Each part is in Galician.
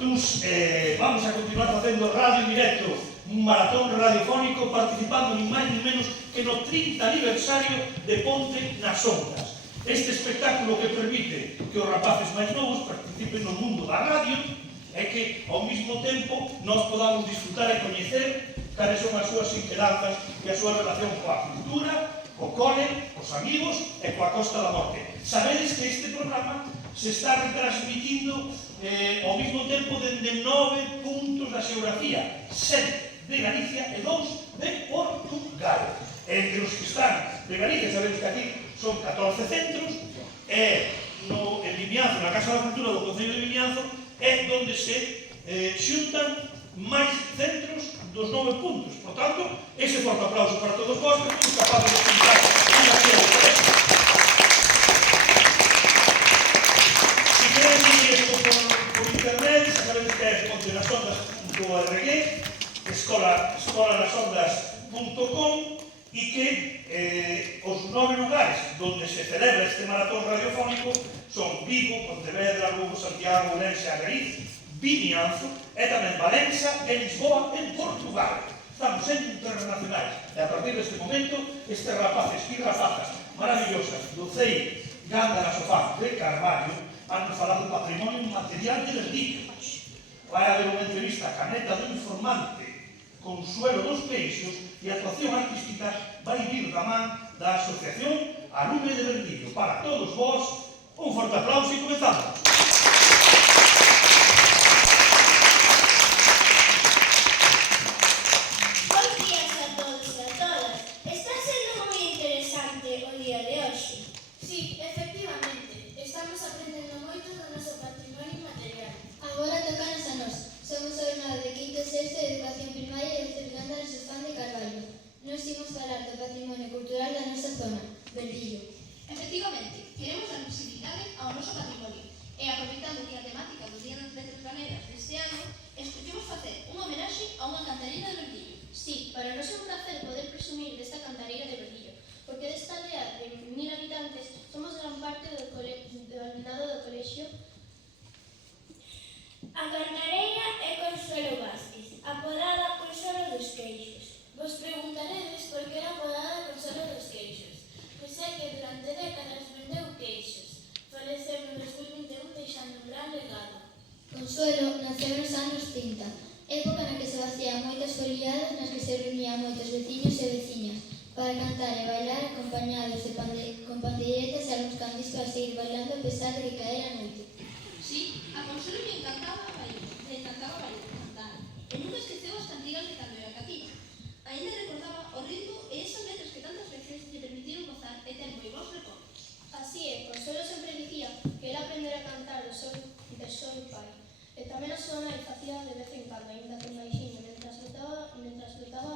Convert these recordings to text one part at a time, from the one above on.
Entón, vamos a continuar facendo radio en directo, un maratón radiofónico participando ni máis ni menos que no 30 aniversario de Ponte nas Ondas. Este espectáculo que permite que os rapaces máis novos participen no mundo da radio e que, ao mesmo tempo, nós podamos disfrutar e coñecer cales son as súas inquedanzas e a súa relación coa cultura, co cole, cos amigos e coa Costa da Morte. Sabedes que este programa se está retransmitindo ao mesmo tempo dende 9 puntos da xeografía, 7 de Galicia e 2 de Portugal. Entre os que están de Galicia, sabemos que aquí son 14 centros, e en Vimianzo, na Casa da Cultura do Concello de Vimianzo, é onde se xuntan máis centros dos 9 puntos. Por tanto, ese forte aplauso para todos vós, que somos capaces de explicar unha xeografía. Se queréis seguir isto por internet, sabedes que é pontenasondas.org, escolanasondas.com, e que os 9 lugares onde se celebra este maratón radiofónico son Vigo, Pontevedra, Lugo, Santiago, Ourense, Agariz, Vimianzo e tamén Valencia e Lisboa en Portugal. Estamos sendo internacionais e a partir deste momento estes rapaces e rapazas maravillosas do CEI Gándara Sofá de Carballo han nos falado do patrimonio material de Verdillos. Vai haber unha entrevista a Caneta do Informante, Consuelo dos Peixos, e a actuación artística vai vir da man da Asociación Alume de Verdillo. Para todos vós, un forte aplauso e comenzamos. Bos días a todos e a todas. Está sendo moi interesante o día de hoxe. Sí, efectivamente, estamos aprendendo moito do noso patrimonio material. Agora tocanos a nós. Somos o alumnado de quinto e sexto de Educación Primaria de Cercanda de Sofán de Carballo. Nos imos falar do patrimonio cultural da nosa zona, Verdillo. Efectivamente, queremos dar visibilidade ao noso patrimonio e, aproveitando que a temática do Día das Letras Ganegas deste ano, escolhemos facer unha homenaxe a unha cantareira de Verdillo. Sí, para nós é un placer poder presumir desta cantareira de Verdillo, porque desta aldea de 1000 habitantes somos gran parte do alumnado do colexio. A cantareira é Consuelo Vázquez, apodada Consuelo dos Queixos. Vos preguntaredes por que era apodada Consuelo dos Queixos. Pois é que durante décadas vendeu queixos. Faleceu no 2021 deixando un gran legado. Consuelo naceu nos anos 30, época na que se facían moitas foliadas nas que se reunían moitos veciños e veciñas para cantar e bailar acompañados con pandeiretas e algúns candis para seguir bailando a pesar de que caera a noite. Sí, a Consuelo lle encantaba bailar, cantar, e nunca esqueceu as cantigas de cando era cativo. Ainda recordaba o ritmo e esas letras que tantas veces lle permitiron gozar e ter moi bons recordos. Así é, Consuelo sempre dicía que ela aprendera a cantar do seu pai, e tamén a súa nai facía de vez en cando, aínda que imagino, mentras lutaba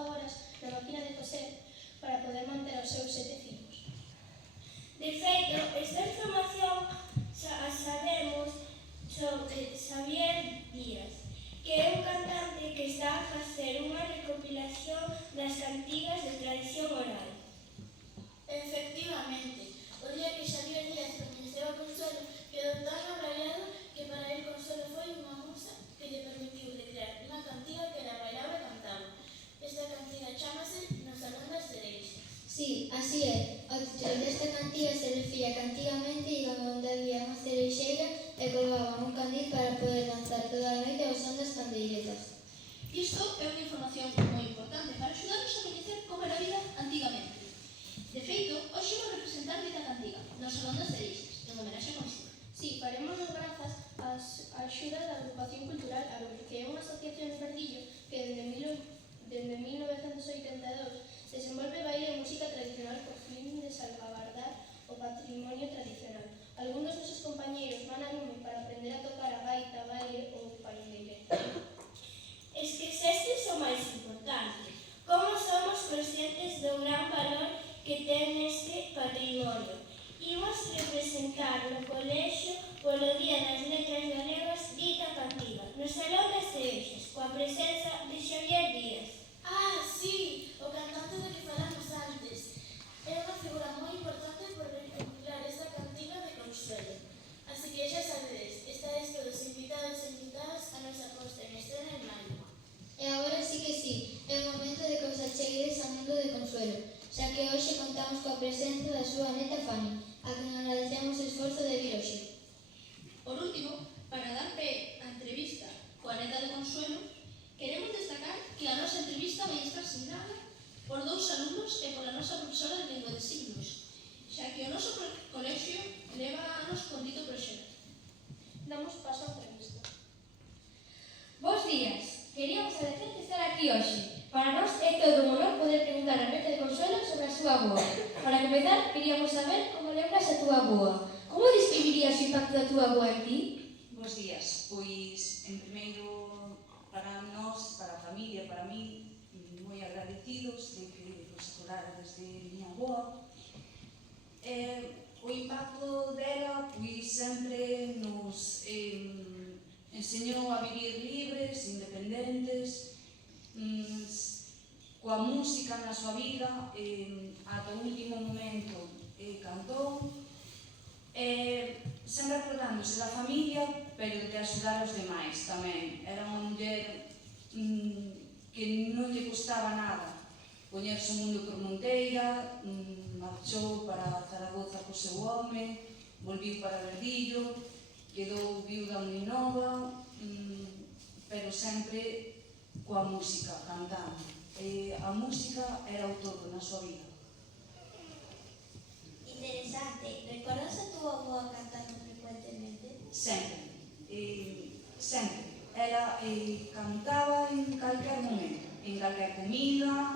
horas na máquina de coser para poder manter os seus 7 fillos. De feito, esta información a sabemos sobre Xavier Díaz, que é un cantante que está a facer unha recopilación das cantigas de tradición oral. Efectivamente, o día que Xavier Díaz coñeceu a Consuelo quedou tan abraiado que para el Consuelo foi unha musa que lle permitiu recrear unha cantiga que ela bailaba e cantaba. Esta cantiga chámase No Salón das Cereixas. Sí, así é. O título desta cantiga se refire a que antigamente iban onde había unha cereixeira e colgaban un candil para poder danzar toda a noite ao son das pandeiretas. Isto é unha información moi importante para axudarnos a coñecer como era a vida antigamente. De feito, hoxe vou representar esta cantiga no Salón das Cereixas, en homenaxe a Consuelo. Sí, farémonos grazas á axuda da Agrupación Cultural Alume, que é unha asociación de Verdillo que dende 1982 desenvolve baile e música tradicional co fin de salvagardar o patrimonio tradicional. Algúns dos nosos compañeiros van a Lume para aprender a tocar a gaita, baile ou pandeireta. Esquecestes o máis importante, como somos conscientes do gran valor que ten este patrimonio. Imos representar no colexio polo Día das Letras Galegas dita cantiga, no Salón das Cereixas, coa presenza de Xavier Díaz. Ah, sí, o cantante do que falamos antes. É unha figura moi importante por recopilar esta cantiga de Consuelo. Así que xa sabedes, estáis todos invitados e invitadas a nosa asignada por 2 alumnos e pola nosa profesora de lingua de signos, xa que o noso colexio leva anos con dito proxecto. Damos paso á entrevista. Bos días, queríamos agradecer de estar aquí hoxe. Para nós é todo un honor poder preguntar a Berta de Consuelo sobre a súa avoa. Para comezar, queríamos saber como lembras a túa avoa. Como describirías o impacto da túa avoa en ti? Bos días, pois, en primeiro, para nós, para a familia, para mí, moi agradecidos de que nos acorara desde miña avoa. O impacto dela, pois, sempre nos enseñou a vivir libres, independentes, coa música na súa vida, ata o último momento cantou, sempre acordándose da familia, pero de axudar os demais tamén. Era unha muller que non lle costaba nada poñerse o mundo por monteira, marchou para Zaragoza co seu home, volviu para Verdillo, quedou viuda moi nova, pero sempre coa música, cantando. A música era o todo na súa vida. Interesante. ¿Recuerdas a tu avoa cantando frecuentemente? Sempre. Sempre. Ela cantaba en calquer momento, en calquer comida,